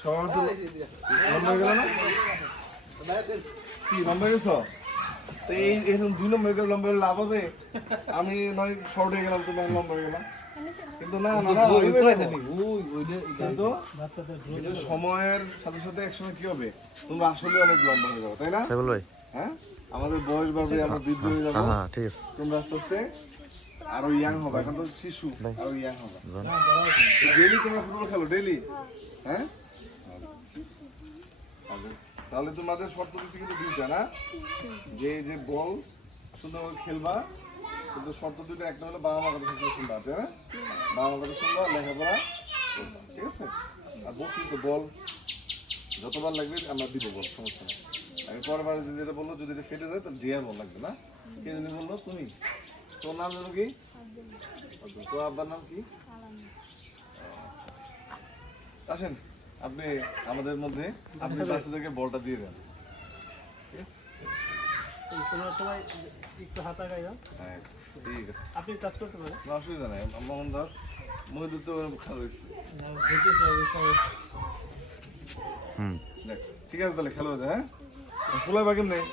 সবার লম্বা হয়ে গেল না কি লম্বা হয়ে গেছ তো এই এরকম 2 নম্বর করে লম্বা হলে লাভ হবে আমি নয় শর্ট হয়ে গেলাম তুমি লম্বা হয়ে গেলাম কিন্তু না না না কিন্তু এটা সময়ের সাথে সাথে একসময় কি হবে তোমরা আসলে অনেক লম্বা হয়ে যাবে তাই না হ্যাঁ আমাদের বয়স বাড়বে আমরা বৃদ্ধ হয়ে যাবো ঠিক আছে তোমরা আস্তে আস্তে আরো ইয়াং হবে এখন তো শিশু আরো ইয়াং হবে ডেইলি তোমরা ফুটবল খেলো ডেইলি হ্যাঁ তাহলে তোমাদের শর্ত দিচ্ছি কিন্তু 2টা না যে বল সুন্দর খেলবা কিন্তু শর্ত 2টা একটা হলো বাবা মা কথা শুনবা তাই না বাবা মা কথা শুনবা লেখাপড়া করবা ঠিক আছে আর বসি তো বল যতবার লাগবে আমরা দিব বল সমস্যা নেই আমি পরবার যেটা বললো যদি এটা ফেটে যায় তাহলে জিয়া বল লাগবে না কে যদি বললো তুমি তোর নাম জানো কি তোর আব্বার নাম কি আসেন আপনি আমাদের মধ্যে আপনি বাচ্চাদেরকে বলটা দিয়ে দেন তোমরা সবাই একটু হাত আগাই দাও হ্যাঁ ঠিক আছে আপনি কাজ করতে পারেন কোনো অসুবিধা নাই মোহাম্মদ দাস মহিদুর তো খেলা হয়েছে দেখ ঠিক আছে তাহলে খেলা হয়েছে হ্যাঁ খোলা বাকি নেই